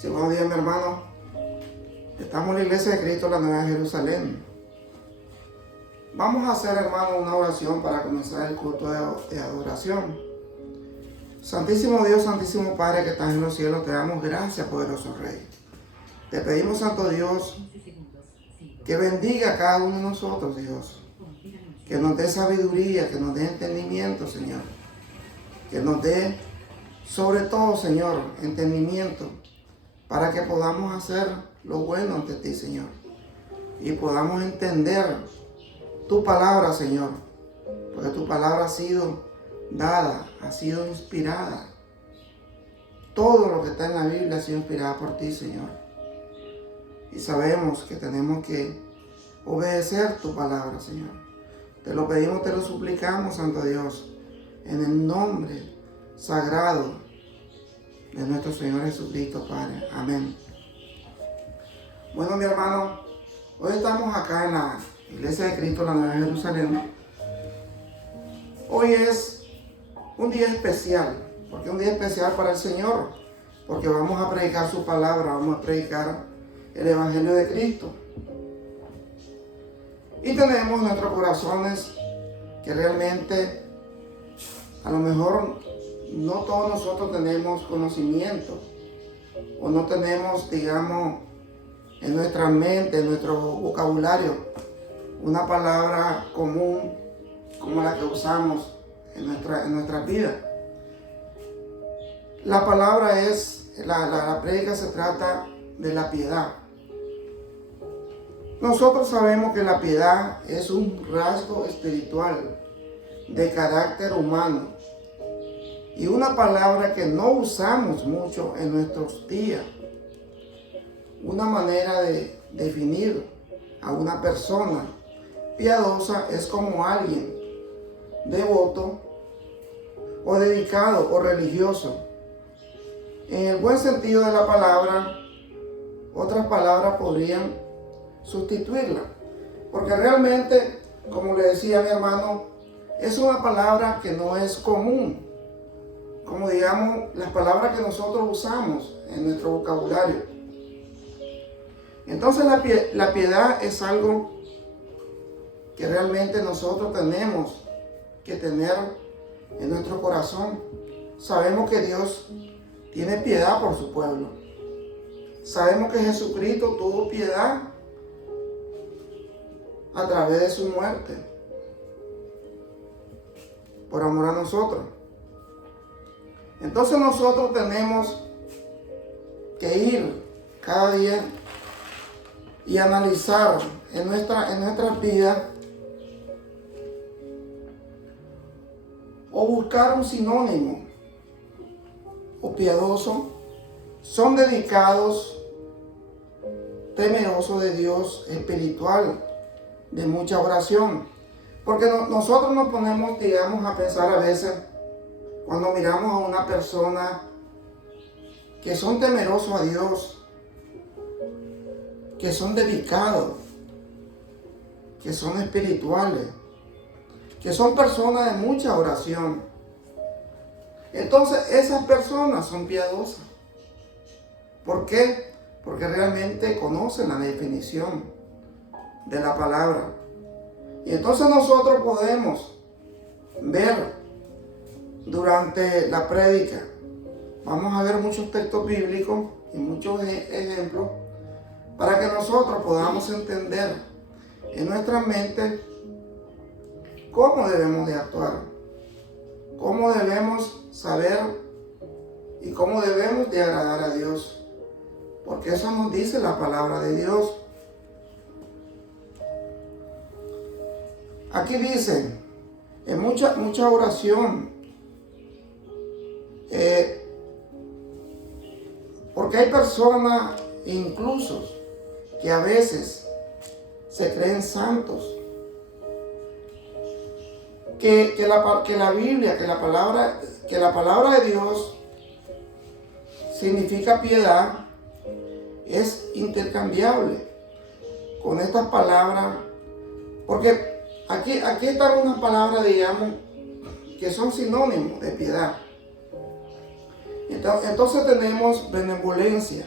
Sí, buenos días, mi hermano. Estamos en la Iglesia de Cristo, la Nueva Jerusalén. Vamos a hacer, hermano, una oración para comenzar el culto de adoración. Santísimo Dios, Santísimo Padre que estás en los cielos, te damos gracias, poderoso Rey. Te pedimos, Santo Dios, que bendiga a cada uno de nosotros, Dios. Que nos dé sabiduría, que nos dé entendimiento, Señor. Que nos dé, sobre todo, Señor, entendimiento, para que podamos hacer lo bueno ante ti, Señor. Y podamos entender tu palabra, Señor. Porque tu palabra ha sido dada, ha sido inspirada. Todo lo que está en la Biblia ha sido inspirado por ti, Señor. Y sabemos que tenemos que obedecer tu palabra, Señor. Te lo pedimos, te lo suplicamos, Santo Dios, en el nombre sagrado de nuestro Señor Jesucristo, Padre. Amén. Bueno, mi hermano, hoy estamos acá en la Iglesia de Cristo, la Nueva Jerusalén. Hoy es un día especial. ¿Por qué un día especial para el Señor? Porque vamos a predicar su palabra, vamos a predicar el Evangelio de Cristo. Y tenemos nuestros corazones que realmente, a lo mejor, no todos nosotros tenemos conocimiento o no tenemos, digamos, en nuestra mente, en nuestro vocabulario, una palabra común como la que usamos en nuestra vida. La palabra es, la prédica se trata de la piedad. Nosotros sabemos que la piedad es un rasgo espiritual de carácter humano y una palabra que no usamos mucho en nuestros días. Una manera de definir a una persona piadosa es como alguien devoto o dedicado o religioso. En el buen sentido de la palabra, otras palabras podrían sustituirla, porque realmente, como le decía mi hermano, es una palabra que no es común, como digamos las palabras que nosotros usamos en nuestro vocabulario. Entonces la piedad es algo que realmente nosotros tenemos que tener en nuestro corazón. Sabemos que Dios tiene piedad por su pueblo. Sabemos que Jesucristo tuvo piedad a través de su muerte, por amor a nosotros. Entonces nosotros tenemos que ir cada día y analizar en nuestras vidas o buscar un sinónimo. O piadoso, son dedicados, temerosos de Dios, espiritual, de mucha oración. Porque nosotros nos ponemos, digamos, a pensar a veces, cuando miramos a una persona que son temerosos a Dios, que son dedicados, que son espirituales, que son personas de mucha oración. Entonces esas personas son piadosas. ¿Por qué? Porque realmente conocen la definición de la palabra. Y entonces nosotros podemos ver durante la prédica, vamos a ver muchos textos bíblicos y muchos ejemplos para que nosotros podamos entender en nuestra mente cómo debemos de actuar, cómo debemos saber y cómo debemos de agradar a Dios, porque eso nos dice la palabra de Dios. Aquí dice, en mucha oración, porque hay personas incluso que a veces se creen santos, que la Biblia, que la palabra de Dios significa piedad, es intercambiable con estas palabras, porque aquí están unas palabras, digamos, que son sinónimos de piedad. Entonces tenemos benevolencia,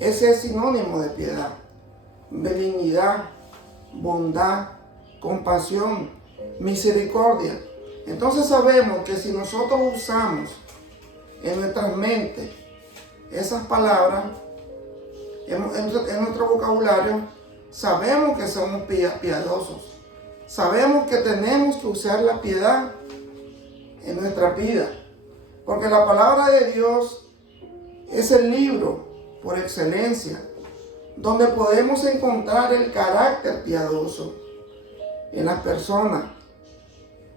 Ese es sinónimo de piedad. Benignidad, bondad, compasión, misericordia. Entonces sabemos que si nosotros usamos en nuestras mentes esas palabras, en nuestro vocabulario, sabemos que somos piadosos. Sabemos que tenemos que usar la piedad en nuestra vida. Porque la palabra de Dios es el libro por excelencia, donde podemos encontrar el carácter piadoso en las personas.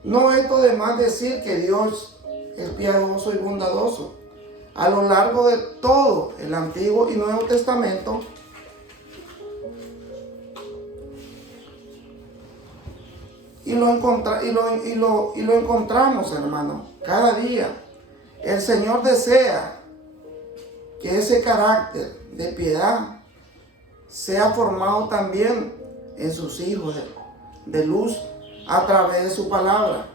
No es de más decir que Dios es piadoso y bondadoso. A lo largo de todo el Antiguo y Nuevo Testamento, y lo encontramos, hermano, cada día. El Señor desea que ese carácter de piedad sea formado también en sus hijos de luz a través de su palabra.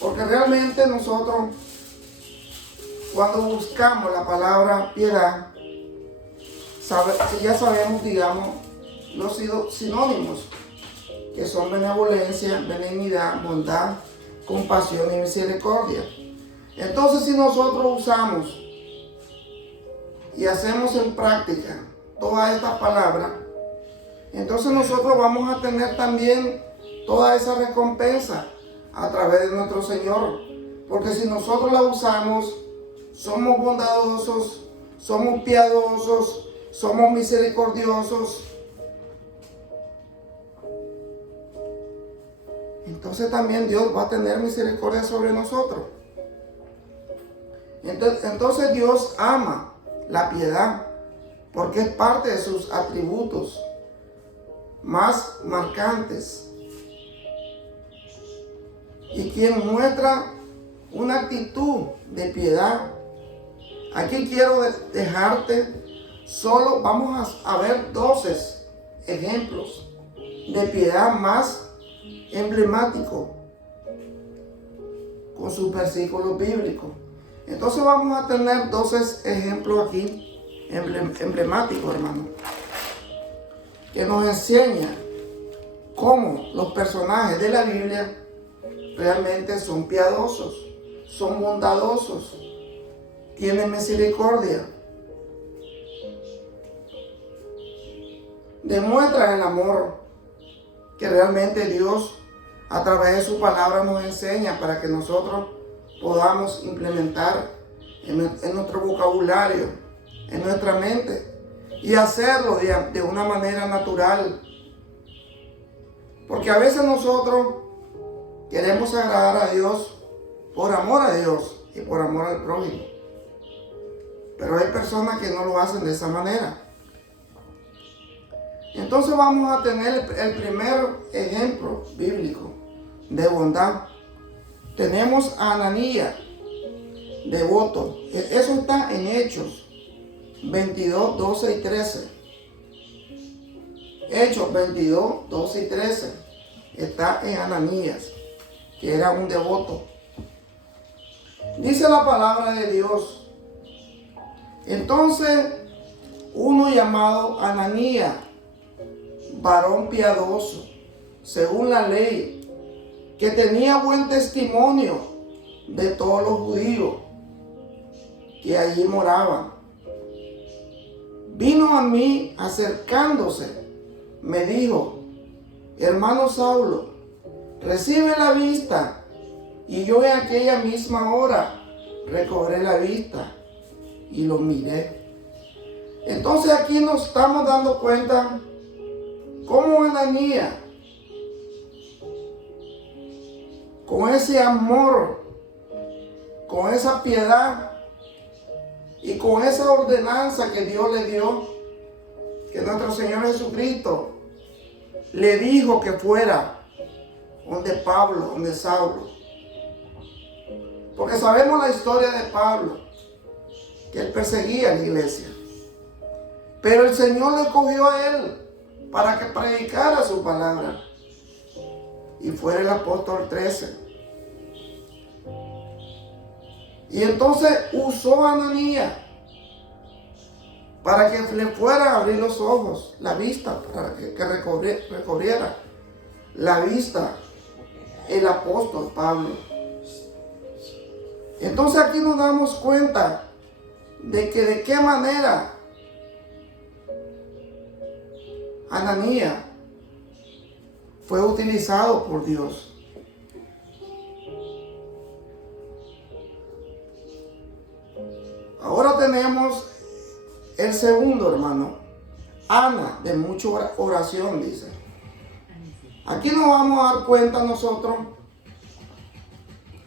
Porque realmente nosotros, cuando buscamos la palabra piedad, ya sabemos, digamos, los sinónimos, que son benevolencia, benignidad, bondad, compasión y misericordia. Entonces, si nosotros usamos y hacemos en práctica todas estas palabras, entonces nosotros vamos a tener también toda esa recompensa a través de nuestro Señor. Porque si nosotros la usamos, somos bondadosos, somos piadosos, somos misericordiosos, entonces también Dios va a tener misericordia sobre nosotros. Entonces Dios ama la piedad porque es parte de sus atributos más marcantes. Y quien muestra una actitud de piedad, aquí quiero dejarte solo, vamos a ver 12 ejemplos de piedad más emblemáticos con sus versículos bíblicos. Entonces vamos a tener 12 ejemplos aquí emblemáticos, hermano, que nos enseña cómo los personajes de la Biblia realmente son piadosos, son bondadosos, tienen misericordia, demuestran el amor que realmente Dios a través de su palabra nos enseña para que nosotros podamos implementar en nuestro vocabulario, en nuestra mente, y hacerlo de una manera natural. Porque a veces nosotros queremos agradar a Dios por amor a Dios y por amor al prójimo. Pero hay personas que no lo hacen de esa manera. Entonces vamos a tener el primer ejemplo bíblico de bondad. Tenemos a Ananías, devoto. Eso está en Hechos 22, 12 y 13. Hechos 22, 12 y 13. Está en Ananías, que era un devoto. Dice la palabra de Dios. Entonces, uno llamado Ananías, varón piadoso, según la ley, que tenía buen testimonio de todos los judíos que allí moraban, vino a mí acercándose, me dijo: hermano Saulo, recibe la vista. Y yo en aquella misma hora recobré la vista y lo miré. Entonces aquí nos estamos dando cuenta cómo Ananías, con ese amor, con esa piedad y con esa ordenanza que Dios le dio, que nuestro Señor Jesucristo le dijo que fuera donde Pablo, donde Saulo. Porque sabemos la historia de Pablo, que él perseguía a la iglesia. Pero el Señor le escogió a él para que predicara su palabra y fuera el apóstol 13. Y entonces usó a Ananías para que le fuera a abrir los ojos, la vista, para que recobriera la vista el apóstol Pablo. Entonces aquí nos damos cuenta de que de qué manera Ananías fue utilizado por Dios. Ahora tenemos el segundo, hermano. Ana, de mucha oración, dice. Aquí nos vamos a dar cuenta nosotros.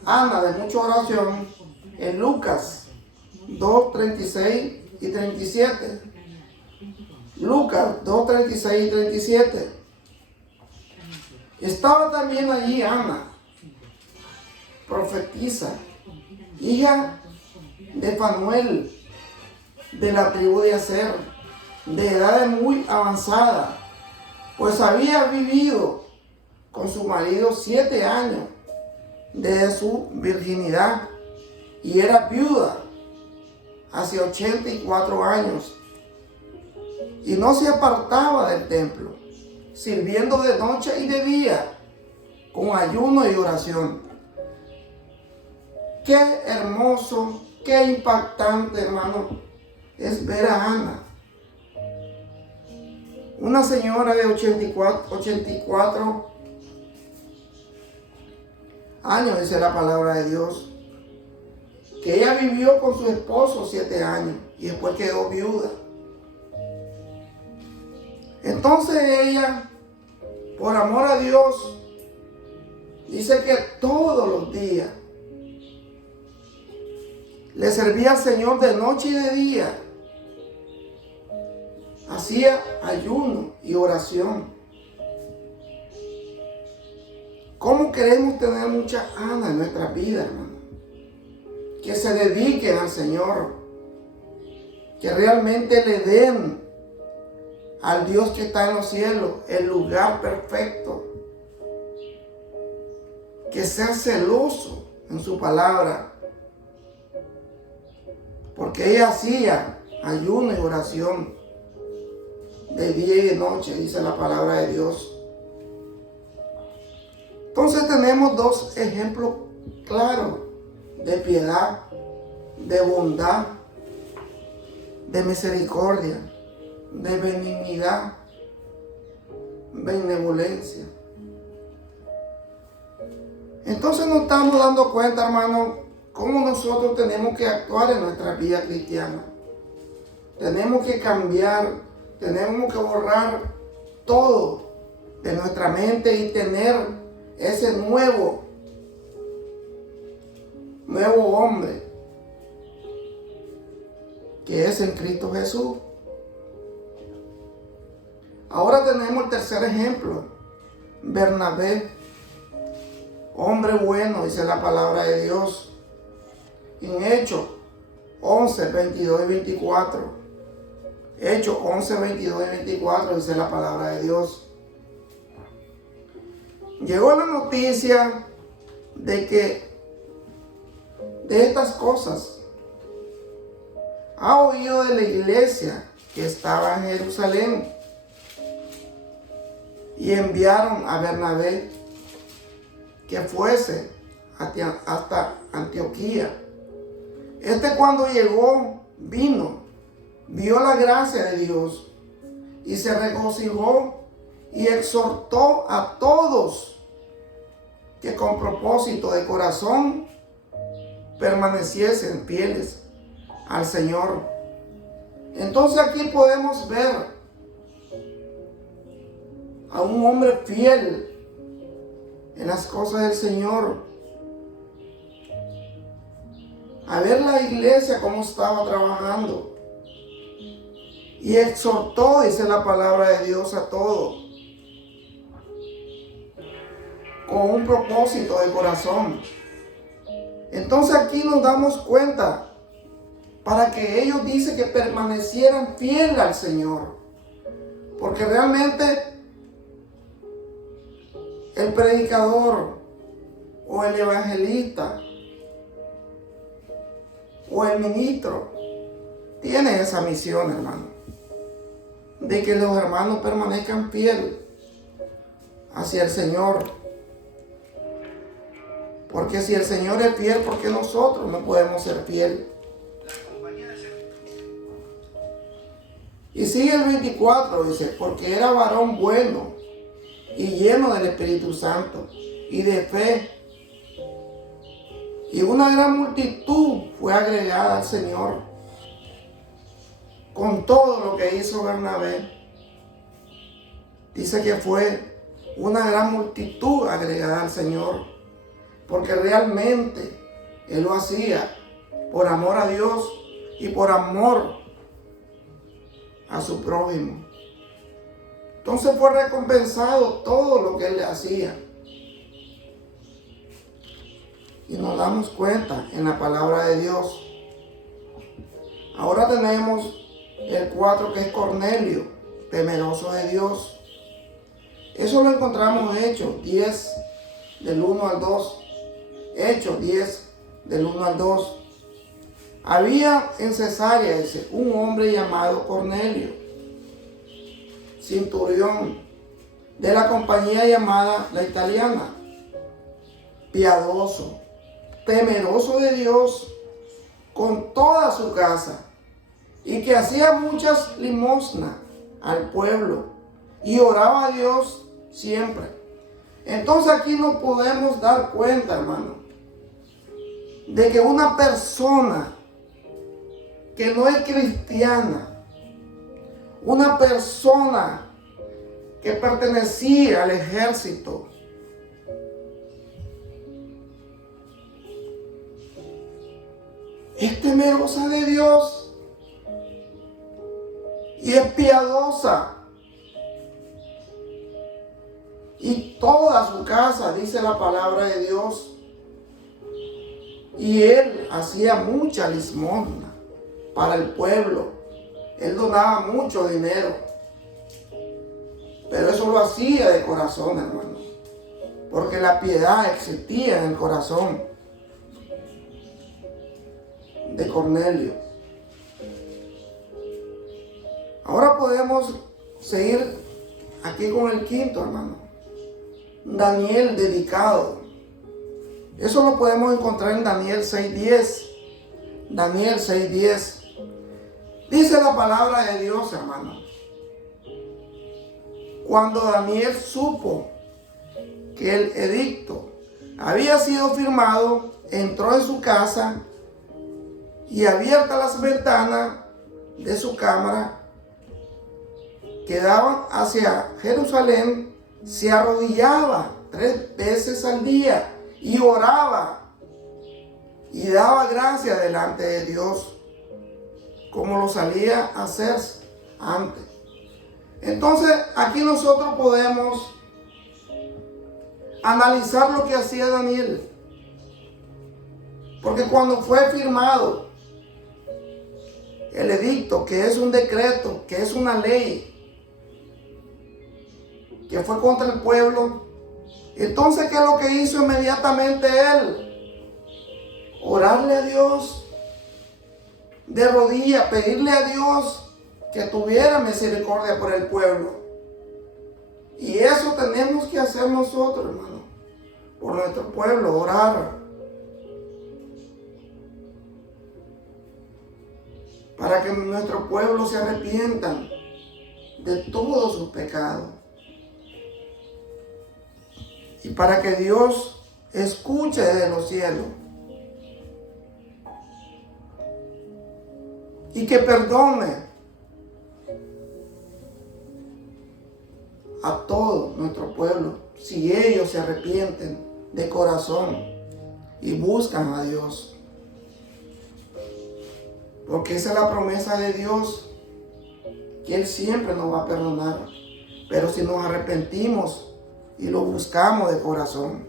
Ana, de mucha oración, en Lucas 2, 36 y 37. Lucas 2, 36 y 37. Estaba también allí Ana, profetisa, hija de Fanuel, de la tribu de Aser, de edad muy avanzada, pues había vivido con su marido 7 años desde su virginidad y era viuda hace 84 años y no se apartaba del templo, sirviendo de noche y de día con ayuno y oración. Qué hermoso, qué impactante, hermano, es ver a Ana, una señora de 84 años, dice la palabra de Dios, que ella vivió con su esposo 7 años y después quedó viuda. Entonces ella, por amor a Dios, dice que todos los días le servía al Señor de noche y de día. Hacía ayuno y oración. ¿Cómo queremos tener mucha Ana en nuestra vida, hermano? Que se dediquen al Señor. Que realmente le den al Dios que está en los cielos el lugar perfecto. Que sea celoso en su palabra. Porque ella hacía ayuno y oración de día y de noche, dice la palabra de Dios. Entonces tenemos 2 ejemplos claros de piedad, de bondad, de misericordia, de benignidad, benevolencia. Entonces nos estamos dando cuenta, hermano, cómo nosotros tenemos que actuar en nuestra vida cristiana. Tenemos que cambiar, tenemos que borrar todo de nuestra mente y tener ese nuevo hombre que es en Cristo Jesús. Ahora tenemos el tercer ejemplo, Bernabé, hombre bueno, dice la palabra de Dios. En Hechos 11, 22 y 24. Hechos 11, 22 y 24 dice la palabra de Dios. Llegó la noticia de estas cosas. Ha oído de la iglesia que estaba en Jerusalén. Y enviaron a Bernabé que fuese hasta Antioquía. Cuando llegó, vio la gracia de Dios y se regocijó y exhortó a todos que con propósito de corazón permaneciesen fieles al Señor. Entonces aquí podemos ver a un hombre fiel en las cosas del Señor. A ver la iglesia cómo estaba trabajando. Y exhortó, dice la palabra de Dios, a todos. Con un propósito de corazón. Entonces aquí nos damos cuenta. Para que ellos dicen que permanecieran fieles al Señor. Porque realmente el predicador o el evangelista o el ministro tiene esa misión, hermano, de que los hermanos permanezcan fieles hacia el Señor. Porque si el Señor es fiel, ¿por qué nosotros no podemos ser fieles? Y sigue el 24, dice, porque era varón bueno y lleno del Espíritu Santo y de fe. Y una gran multitud fue agregada al Señor con todo lo que hizo Bernabé. Dice que fue una gran multitud agregada al Señor, porque realmente Él lo hacía por amor a Dios y por amor a su prójimo. Entonces fue recompensado todo lo que Él le hacía. Y nos damos cuenta en la palabra de Dios. Ahora tenemos el 4, que es Cornelio, temeroso de Dios. Eso lo encontramos en Hechos 10, del 1 al 2. Hechos 10, del 1 al 2. Había en Cesarea, dice, un hombre llamado Cornelio, centurión, de la compañía llamada La Italiana, piadoso, temeroso de Dios con toda su casa, y que hacía muchas limosnas al pueblo y oraba a Dios siempre. Entonces aquí nos podemos dar cuenta, hermano, de que una persona que no es cristiana, una persona que pertenecía al ejército, es temerosa de Dios y es piadosa. Y toda su casa, dice la palabra de Dios, y él hacía mucha limosna para el pueblo. Él donaba mucho dinero, pero eso lo hacía de corazón, hermano, porque la piedad existía en el corazón de Cornelio. Ahora podemos seguir aquí con el 5, hermano. Daniel, dedicado. Eso lo podemos encontrar en Daniel 6:10. Daniel 6:10. Dice la palabra de Dios, hermano. Cuando Daniel supo que el edicto había sido firmado, entró en su casa y abiertas las ventanas de su cámara que daban hacia Jerusalén, se arrodillaba 3 veces al día y oraba y daba gracias delante de Dios, como lo salía a hacer antes. Entonces aquí nosotros podemos analizar lo que hacía Daniel, porque cuando fue firmado el edicto, que es un decreto, que es una ley, que fue contra el pueblo, entonces ¿qué es lo que hizo inmediatamente él? Orarle a Dios de rodillas, pedirle a Dios que tuviera misericordia por el pueblo. Y eso tenemos que hacer nosotros, hermano, por nuestro pueblo, orar para que nuestro pueblo se arrepientan de todos sus pecados. Y para que Dios escuche desde los cielos y que perdone a todo nuestro pueblo si ellos se arrepienten de corazón y buscan a Dios. Porque esa es la promesa de Dios, que Él siempre nos va a perdonar, pero si nos arrepentimos y lo buscamos de corazón.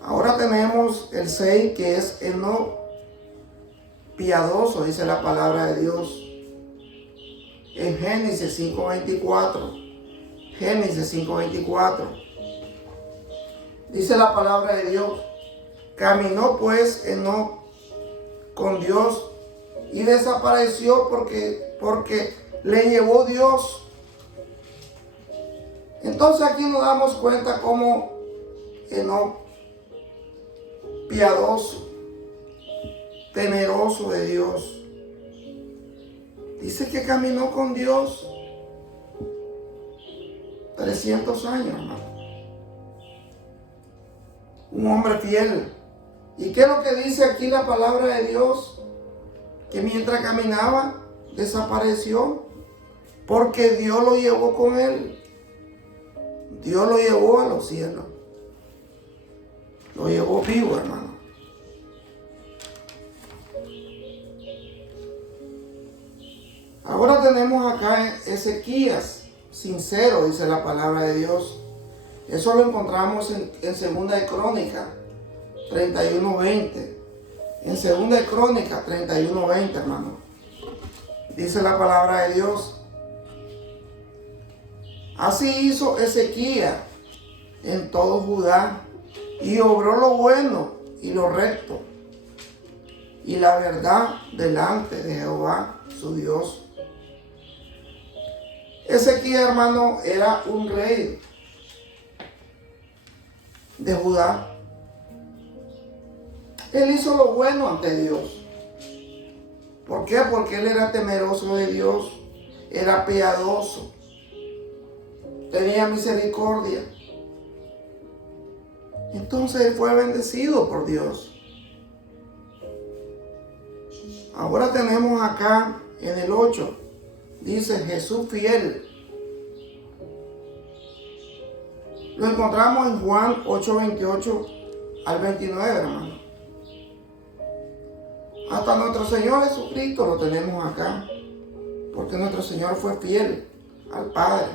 Ahora tenemos el 6, que es el no piadoso, dice la palabra de Dios en Génesis 5:24. Génesis 5:24. Dice la palabra de Dios: caminó pues Enoc con Dios y desapareció porque le llevó Dios. Entonces aquí nos damos cuenta cómo Enoc, piadoso, temeroso de Dios, dice que caminó con Dios 300 años, hermano. Un hombre fiel. ¿Y qué es lo que dice aquí la palabra de Dios? Que mientras caminaba, desapareció, porque Dios lo llevó con él. Dios lo llevó a los cielos. Lo llevó vivo, hermano. Ahora tenemos acá Ezequías, sincero, dice la palabra de Dios. Eso lo encontramos en Segunda de Crónicas 31:20. En Segunda de Crónicas 31:20, hermano. Dice la palabra de Dios. Así hizo Ezequías en todo Judá, y obró lo bueno y lo recto y la verdad delante de Jehová su Dios. Ezequías, hermano, era un rey de Judá. Él hizo lo bueno ante Dios. ¿Por qué? Porque él era temeroso de Dios, era piadoso, tenía misericordia. Entonces él fue bendecido por Dios. Ahora tenemos acá en el 8, dice Jesús fiel. Lo encontramos en Juan 8:28 al 29, hermano. Hasta nuestro Señor Jesucristo lo tenemos acá, porque nuestro Señor fue fiel al Padre.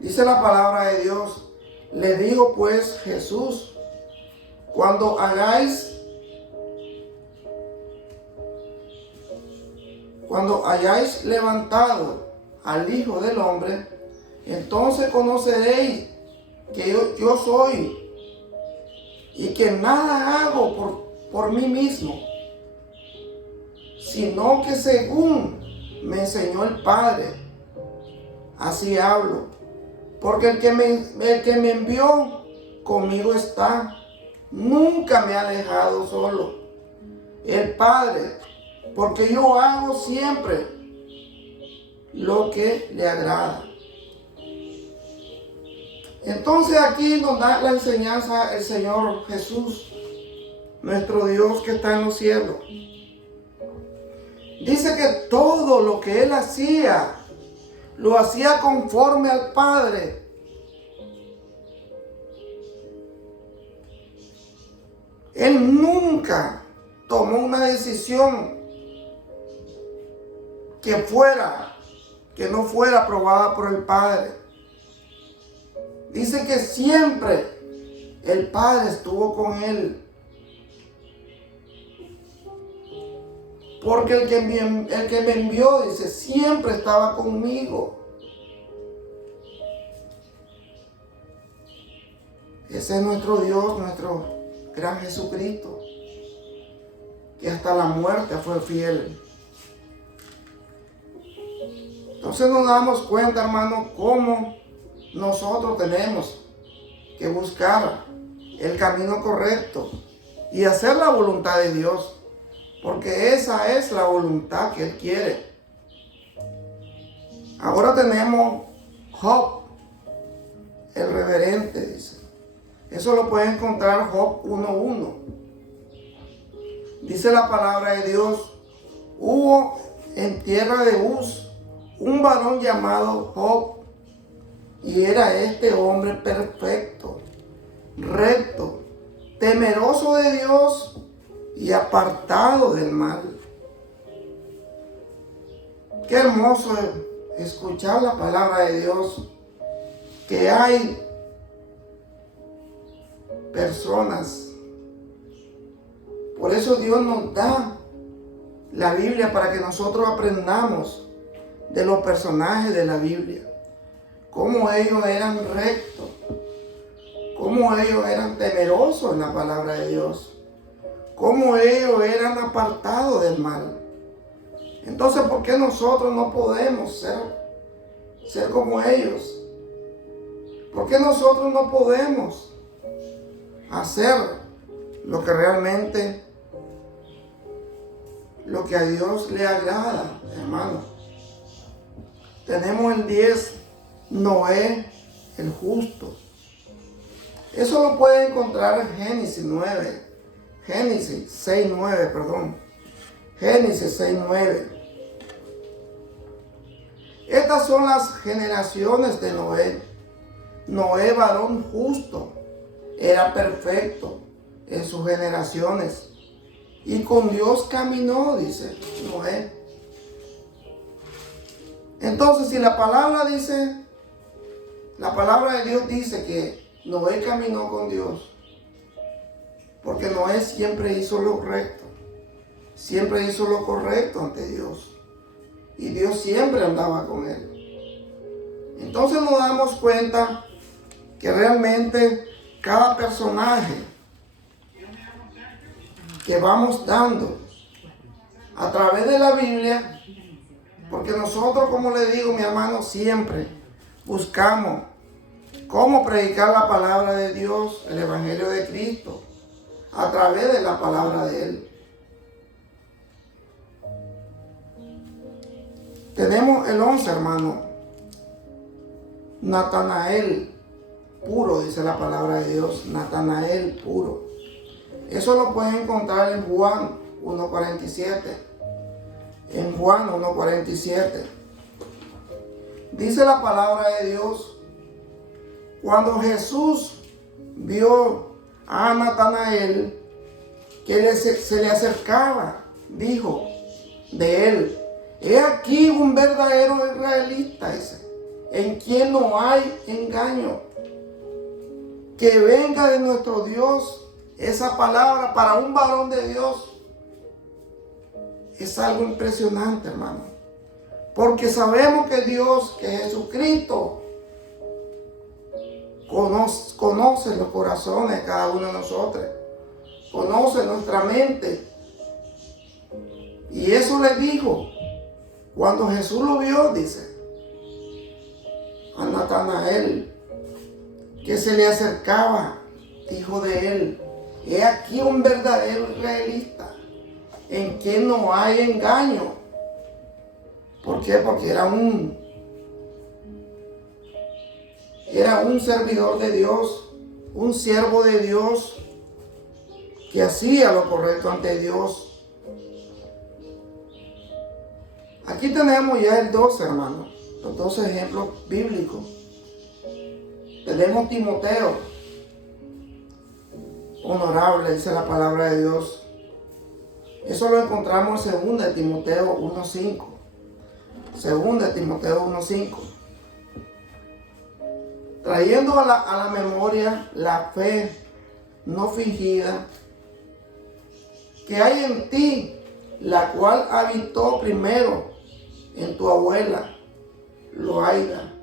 Dice la palabra de Dios: le dijo pues Jesús, cuando hayáis levantado al Hijo del Hombre, entonces conoceréis que yo soy, y que nada hago por mí mismo, sino que según me enseñó el Padre, así hablo. Porque el que me envió conmigo está, nunca me ha dejado solo. El Padre, porque yo hago siempre lo que le agrada. Entonces aquí nos da la enseñanza el Señor Jesús, nuestro Dios que está en los cielos. Dice que todo lo que Él hacía, lo hacía conforme al Padre. Él nunca tomó una decisión que no fuera aprobada por el Padre. Dice que siempre el Padre estuvo con él. Porque el que me envió, dice, siempre estaba conmigo. Ese es nuestro Dios, nuestro gran Jesucristo, que hasta la muerte fue fiel. Entonces nos damos cuenta, hermano, cómo nosotros tenemos que buscar el camino correcto y hacer la voluntad de Dios. Porque esa es la voluntad que Él quiere. Ahora tenemos Job, el reverente, dice. Eso lo puede encontrar Job 1:1. Dice la palabra de Dios: hubo en tierra de Uz un varón llamado Job, y era este hombre perfecto, recto, temeroso de Dios y apartado del mal. Qué hermoso es escuchar la palabra de Dios, que hay personas. Por eso Dios nos da la Biblia, para que nosotros aprendamos de los personajes de la Biblia, cómo ellos eran rectos, cómo ellos eran temerosos en la palabra de Dios, cómo ellos eran apartados del mal. Entonces, ¿por qué nosotros no podemos ser como ellos? ¿Por qué nosotros no podemos hacer lo que realmente, lo que a Dios le agrada, hermano? Tenemos el 10, Noé, el justo. Eso lo puede encontrar en Génesis 6:9, perdón. Génesis 6:9. Estas son las generaciones de Noé. Noé, varón justo, era perfecto en sus generaciones y con Dios caminó, dice Noé. Entonces, si la palabra de Dios dice que Noé caminó con Dios, porque Noé siempre hizo lo recto, siempre hizo lo correcto ante Dios, y Dios siempre andaba con él. Entonces nos damos cuenta que realmente cada personaje que vamos dando a través de la Biblia, porque nosotros, como le digo, mi hermano, siempre buscamos cómo predicar la palabra de Dios, el Evangelio de Cristo, a través de la palabra de Él. Tenemos el 11, hermano, Natanael puro, dice la palabra de Dios, Natanael puro. Eso lo pueden encontrar en Juan 1:47. En Juan 1:47. Dice la palabra de Dios, cuando Jesús vio a Natanael que se le acercaba, dijo de él: he aquí un verdadero israelita, dice, en quien no hay engaño. Que venga de nuestro Dios esa palabra para un varón de Dios es algo impresionante, hermano. Porque sabemos que Dios, que Jesucristo, conoce los corazones de cada uno de nosotros. Conoce nuestra mente. Y eso le dijo cuando Jesús lo vio, dice, a Natanael, que se le acercaba, dijo de él: he aquí un verdadero israelita, en quien no hay engaño. ¿Por qué? Porque era un servidor de Dios, un siervo de Dios, que hacía lo correcto ante Dios. Aquí tenemos ya el 12, hermano, los 12 ejemplos bíblicos. Tenemos Timoteo, honorable, dice la palabra de Dios. Eso lo encontramos en 2 Timoteo 1:5. 2 Timoteo 1:5. Trayendo a la memoria la fe no fingida que hay en ti, la cual habitó primero en tu abuela Loaida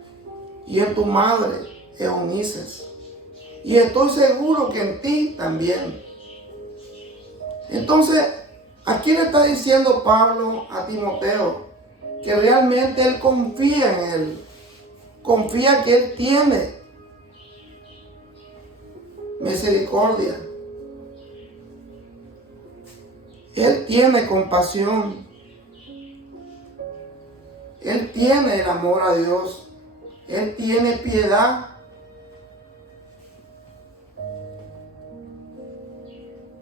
y en tu madre Eunices, y estoy seguro que en ti también. Entonces, aquí le está diciendo Pablo a Timoteo que realmente él confía en él, confía que él tiene misericordia, él tiene compasión, él tiene el amor a Dios, él tiene piedad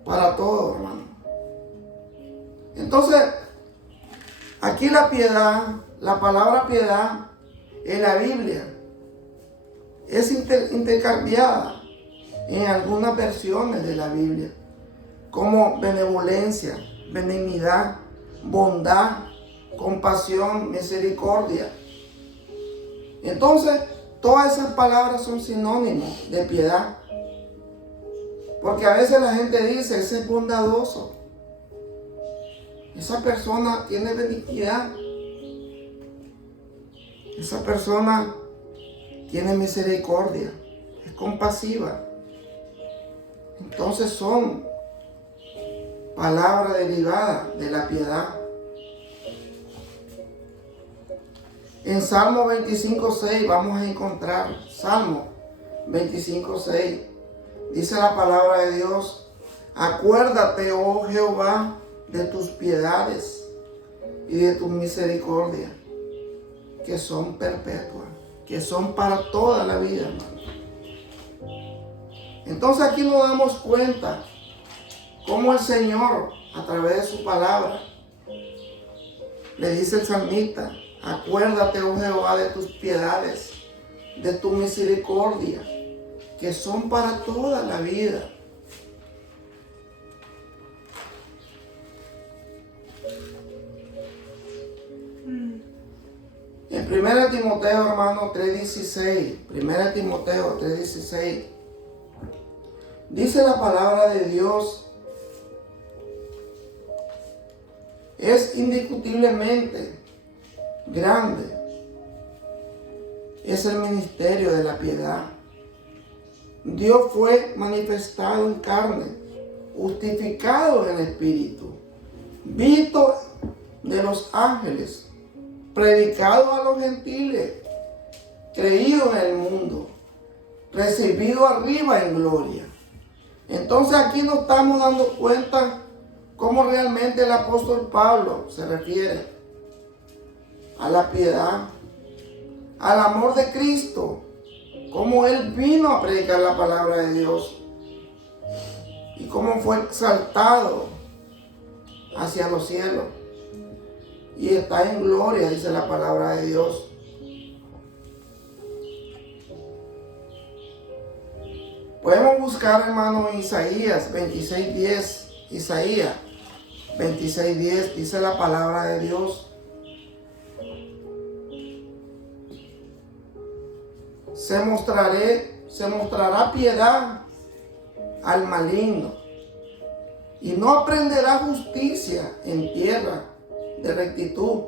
para todo, hermano. Entonces, aquí la piedad, la palabra piedad en la Biblia es intercambiada en algunas versiones de la Biblia como benevolencia, benignidad, bondad, compasión, misericordia. Entonces, todas esas palabras son sinónimos de piedad. Porque a veces la gente dice: ese es bondadoso, esa persona tiene benignidad, esa persona tiene misericordia, es compasiva. Entonces son palabra derivada de la piedad. En Salmo 25:6 vamos a encontrar, Salmo 25:6, dice la palabra de Dios: acuérdate, oh Jehová, de tus piedades y de tu misericordia, que son perpetuas, que son para toda la vida, hermano. Entonces aquí nos damos cuenta cómo el Señor, a través de su palabra, le dice el salmista: acuérdate, oh Jehová, de tus piedades, de tu misericordia, que son para toda la vida. En 1 Timoteo, hermano, 3:16, 1 Timoteo 3:16, dice la palabra de Dios: es indiscutiblemente grande es el ministerio de la piedad. Dios fue manifestado en carne, justificado en el Espíritu, visto de los ángeles, predicado a los gentiles, creído en el mundo, recibido arriba en gloria. Entonces aquí nos estamos dando cuenta cómo realmente el apóstol Pablo se refiere a la piedad, al amor de Cristo, cómo Él vino a predicar la palabra de Dios y cómo fue exaltado hacia los cielos y está en gloria, dice la palabra de Dios. Podemos buscar, hermano, en Isaías 26:10, Isaías 26:10, dice la palabra de Dios: se mostrará piedad al maligno, y no aprenderá justicia en tierra de rectitud.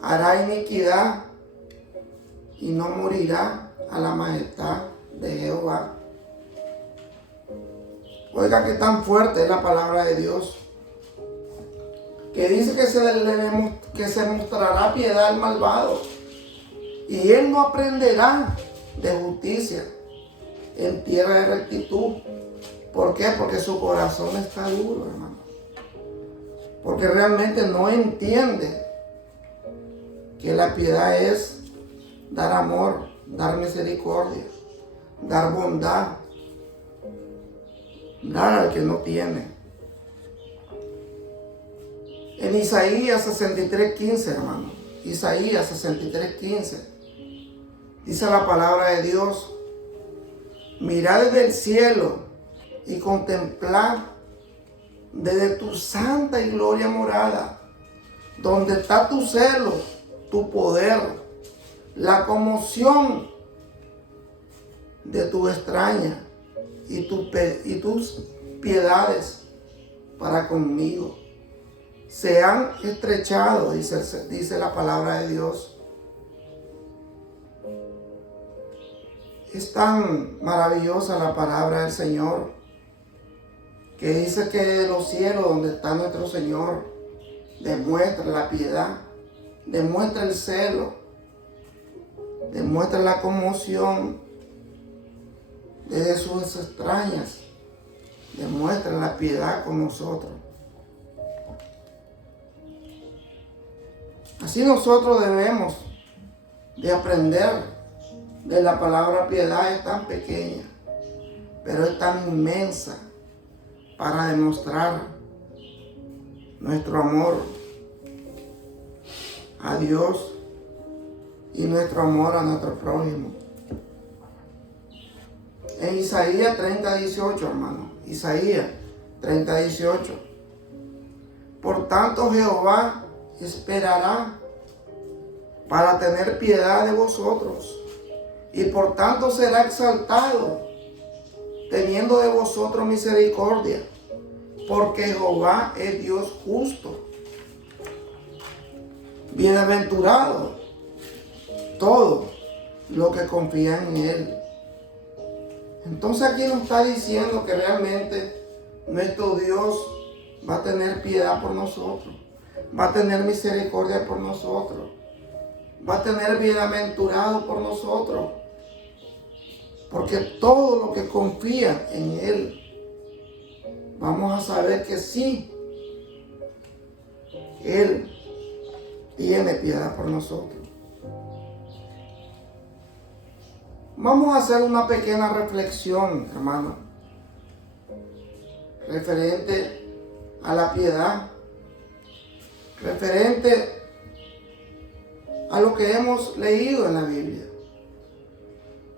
Hará iniquidad y no morirá a la majestad de Jehová. Oiga que tan fuerte es la palabra de Dios, que dice que se mostrará piedad al malvado, y él no aprenderá de justicia en tierra de rectitud. ¿Por qué? Porque su corazón está duro, hermano. Porque realmente no entiende que la piedad es dar amor, dar misericordia, dar bondad, dar al que no tiene. En Isaías 63:15, hermano, Isaías 63:15, dice la palabra de Dios: mirad desde el cielo y contemplad desde tu santa y gloria morada, donde está tu celo, tu poder, la conmoción de tu extraña y tus piedades para conmigo se han estrechado, dice la palabra de Dios. Es tan maravillosa la palabra del Señor, que dice que de los cielos donde está nuestro Señor demuestra la piedad, demuestra el celo, demuestra la conmoción desde sus extrañas, demuestra la piedad con nosotros. Así nosotros debemos de aprender de la palabra piedad. Es tan pequeña, pero es tan inmensa para demostrar nuestro amor a Dios y nuestro amor a nuestro prójimo. En Isaías 30:18, hermano, Isaías 30:18, por tanto Jehová esperará para tener piedad de vosotros, y por tanto será exaltado, teniendo de vosotros misericordia, porque Jehová es Dios justo. Bienaventurado todo lo que confían en Él. Entonces aquí nos está diciendo que realmente nuestro Dios va a tener piedad por nosotros, va a tener misericordia por nosotros, va a tener bienaventurado por nosotros, porque todo lo que confía en Él, vamos a saber que sí, Él tiene piedad por nosotros. Vamos a hacer una pequeña reflexión, hermano, referente a la piedad, referente a lo que hemos leído en la Biblia.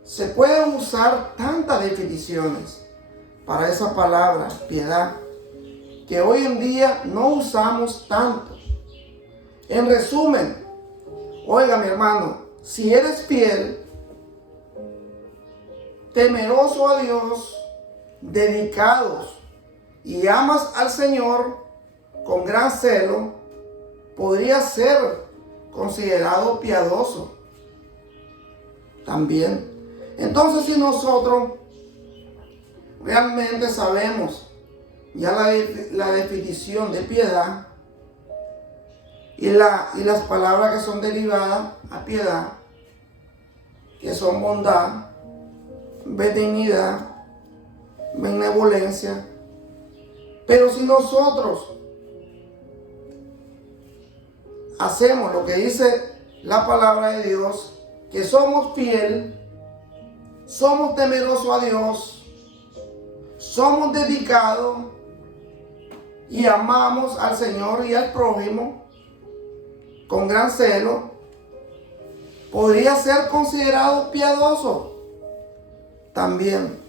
Se pueden usar tantas definiciones para esa palabra, piedad, que hoy en día no usamos tanto. En resumen, oiga mi hermano, si eres fiel, temeroso a Dios, dedicados y amas al Señor con gran celo, podría ser considerado piadoso también. Entonces, si nosotros realmente sabemos ya la definición de piedad y las palabras que son derivadas a piedad, que son bondad, benignidad, benevolencia, pero si nosotros hacemos lo que dice la palabra de Dios, que somos fieles, somos temerosos a Dios, somos dedicados y amamos al Señor y al prójimo con gran celo, podría ser considerado piadoso también.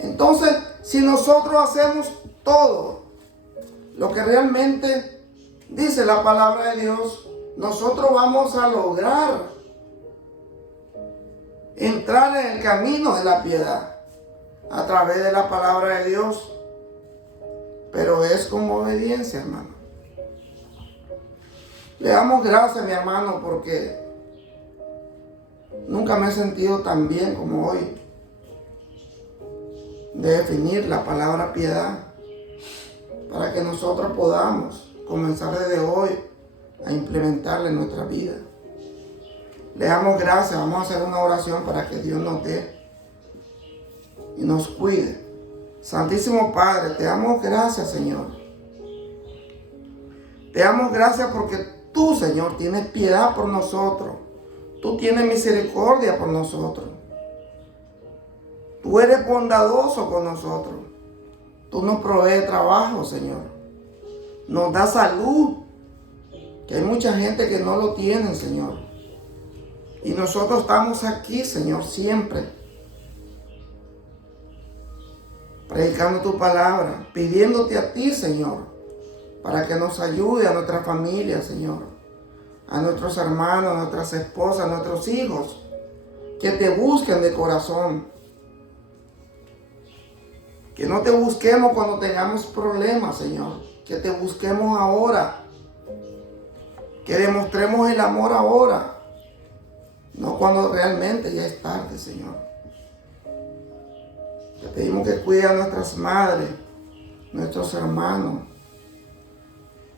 Entonces, si nosotros hacemos todo lo que realmente dice la palabra de Dios, nosotros vamos a lograr entrar en el camino de la piedad a través de la palabra de Dios, pero es con obediencia, hermano. Le damos gracias, mi hermano, porque nunca me he sentido tan bien como hoy de definir la palabra piedad, para que nosotros podamos comenzar desde hoy a implementarla en nuestra vida. Le damos gracias. Vamos a hacer una oración para que Dios nos dé y nos cuide. Santísimo Padre, te damos gracias, Señor. Te damos gracias porque tú, Señor, tienes piedad por nosotros. Tú tienes misericordia por nosotros. Tú eres bondadoso con nosotros. Tú nos provees trabajo, Señor. Nos da salud, que hay mucha gente que no lo tiene, Señor. Y nosotros estamos aquí, Señor, siempre predicando tu palabra, pidiéndote a ti, Señor, para que nos ayude a nuestra familia, Señor, a nuestros hermanos, a nuestras esposas, a nuestros hijos, que te busquen de corazón. Que no te busquemos cuando tengamos problemas, Señor, que te busquemos ahora, que demostremos el amor ahora, no cuando realmente ya es tarde, Señor. Te pedimos que cuide a nuestras madres, nuestros hermanos,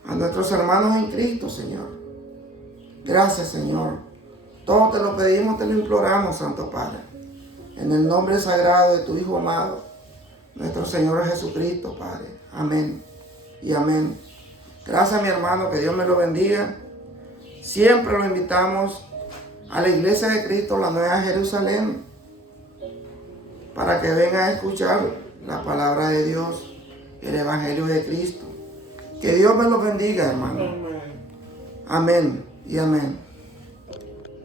a nuestros hermanos en Cristo, Señor. Gracias, Señor. Todo te lo pedimos, te lo imploramos, Santo Padre. En el nombre sagrado de tu Hijo amado, nuestro Señor Jesucristo, Padre. Amén y amén. Gracias, mi hermano, que Dios me lo bendiga. Siempre lo invitamos a la Iglesia de Cristo, la Nueva Jerusalén, para que vengan a escuchar la palabra de Dios, el Evangelio de Cristo. Que Dios me lo bendiga, hermano. Amén y amén.